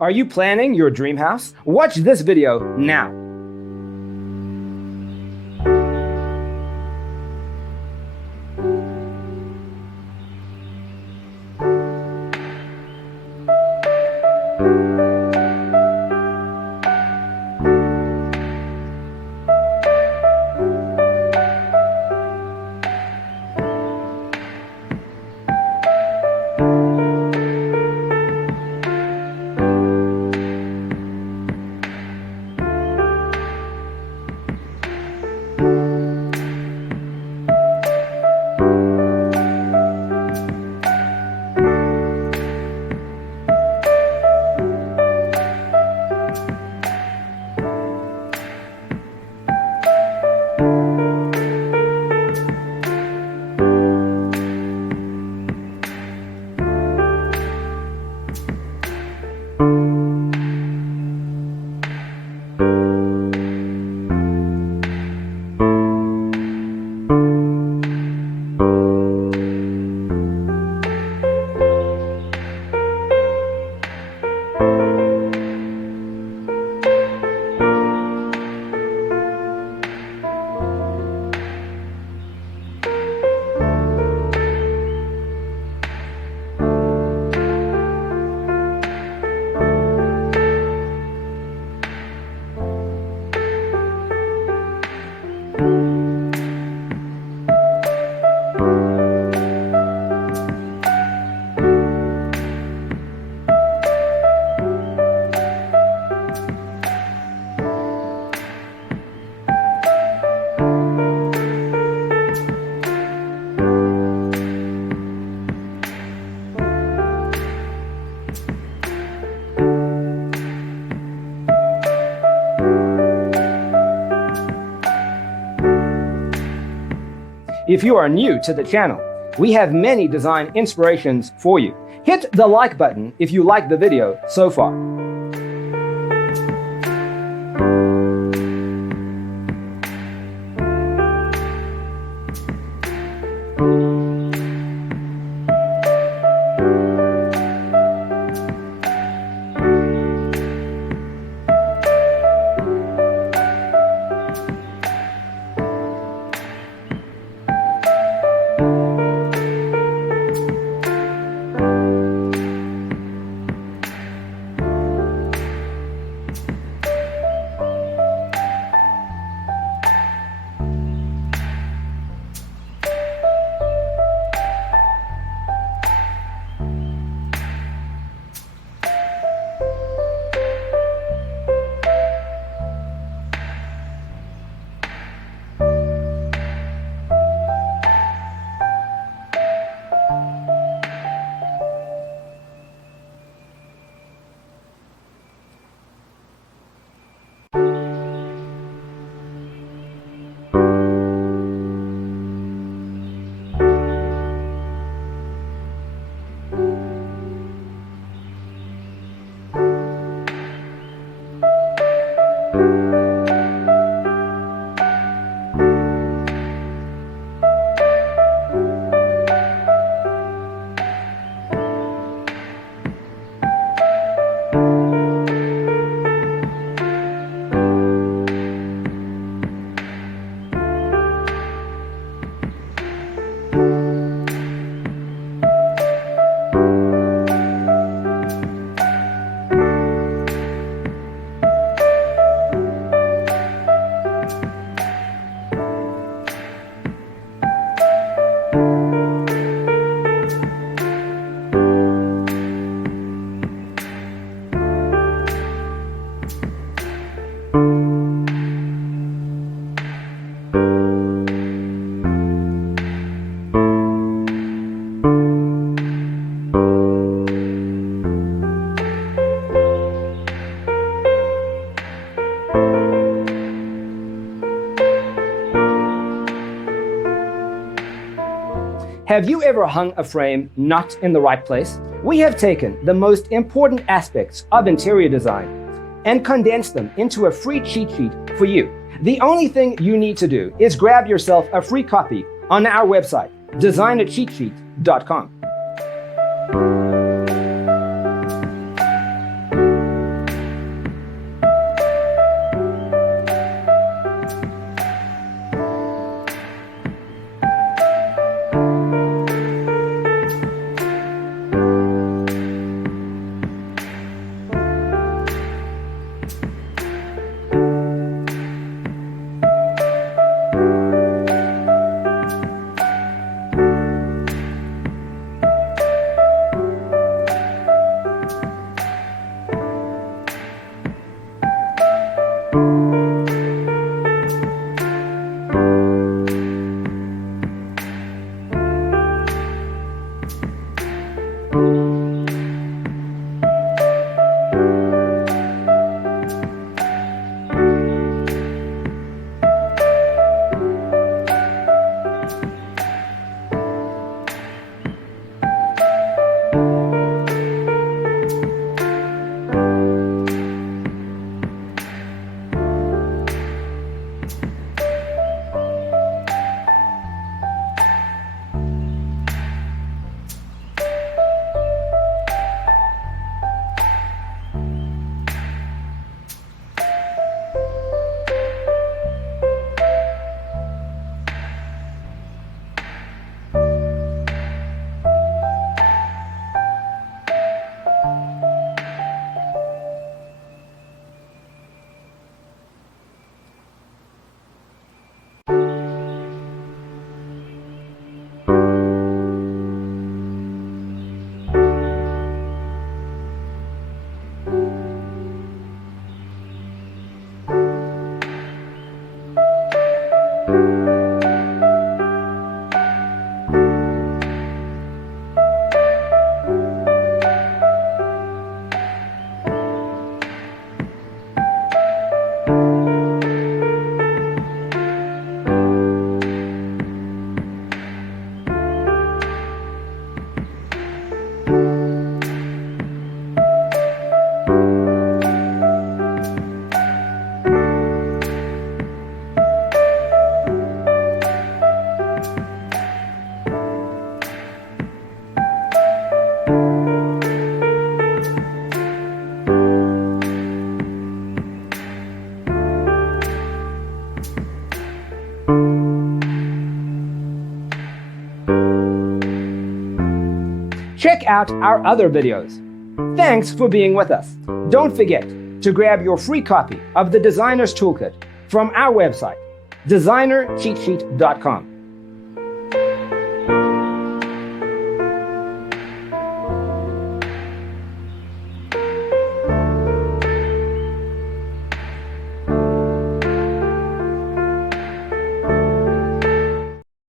Are you planning your dream house? Watch this video now. If you are new to the channel, we have many design inspirations for you. Hit the like button if you like the video so far. Have you ever hung a frame not in the right place? We have taken the most important aspects of interior design and condensed them into a free cheat sheet for you. The only thing you need to do is grab yourself a free copy on our website, designercheatsheet.com. check out our other videos. Thanks for being with us. Don't forget to grab your free copy of the Designer's Toolkit from our website, designercheatsheet.com.